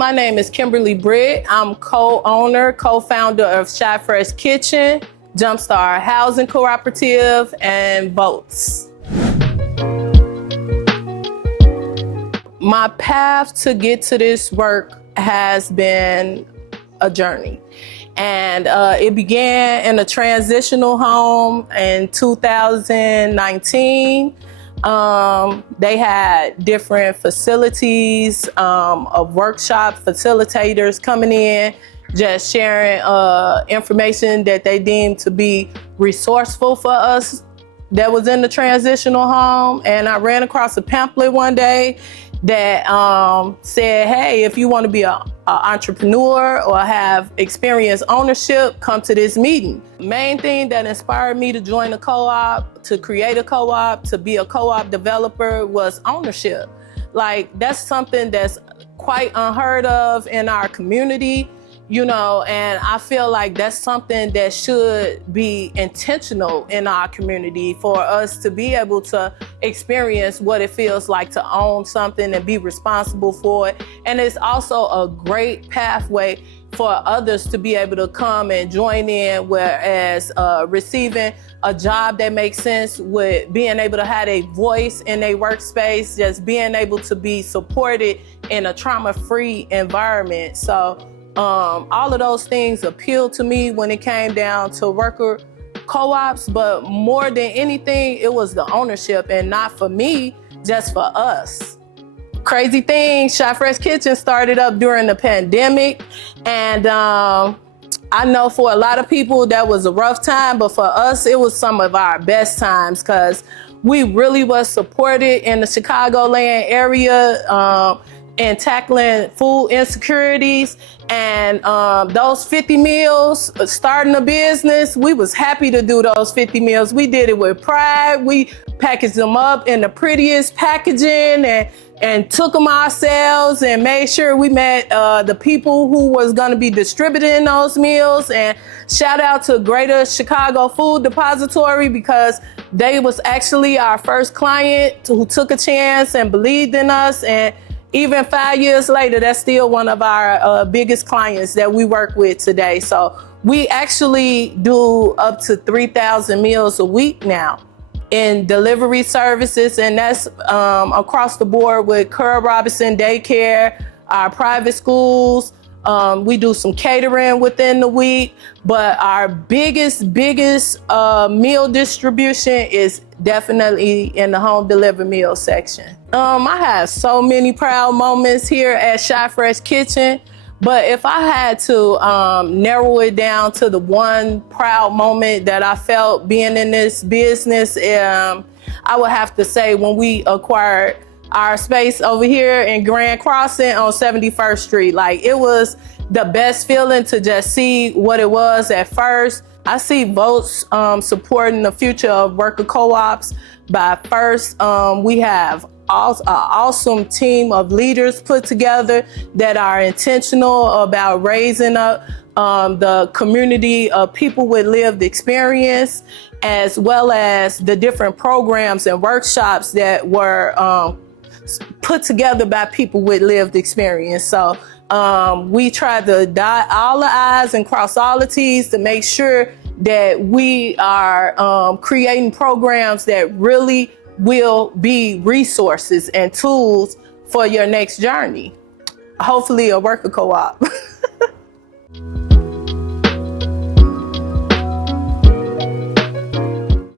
my name is Kimberly Britt. I'm co-owner, co-founder of Shy Fresh Kitchen, Jumpstart Housing Cooperative, and Votes. My path to get to this work has been a journey. And it began in a transitional home in 2019. They had different facilities of workshop facilitators coming in, just sharing information that they deemed to be resourceful for us that was in the transitional home. And I ran across a pamphlet one day that said, hey, if you want to be an entrepreneur or have experienced ownership, come to this meeting. Main thing that inspired me to join a co-op, to create a co-op, to be a co-op developer was ownership. Like, that's something that's quite unheard of in our community, you know, and I feel like that's something that should be intentional in our community for us to be able to experience what it feels like to own something and be responsible for it. And it's also a great pathway for others to be able to come and join in, whereas receiving a job that makes sense, with being able to have a voice in a workspace, just being able to be supported in a trauma-free environment. So all of those things appealed to me when it came down to worker co-ops, but more than anything, it was the ownership, and not for me, just for us. Crazy thing, Shy Fresh Kitchen started up during the pandemic, and I know for a lot of people that was a rough time, but for us, it was some of our best times, because we really was supported in the Chicagoland area in tackling food insecurities. And those 50 meals, starting a business, we was happy to do those 50 meals. We did it with pride. We packaged them up in the prettiest packaging and took them ourselves and made sure we met the people who was gonna be distributing those meals. And shout out to Greater Chicago Food Depository, because they was actually our first client who took a chance and believed in us. And even 5 years later, that's still one of our biggest clients that we work with today. So we actually do up to 3,000 meals a week now in delivery services, and that's across the board with Curl Robinson Daycare, our private schools. We do some catering within the week, but our biggest meal distribution is definitely in the home delivered meal section. I have so many proud moments here at Shy Fresh Kitchen, but if I had to narrow it down to the one proud moment that I felt being in this business, I would have to say when we acquired our space over here in Grand Crossing on 71st Street. Like, it was the best feeling to just see what it was at first. I see Votes supporting the future of worker co-ops by first, we have an awesome team of leaders put together that are intentional about raising up the community of people with lived experience, as well as the different programs and workshops that were put together by people with lived experience. So we try to dot all the I's and cross all the T's to make sure that we are creating programs that really will be resources and tools for your next journey. Hopefully a worker co-op.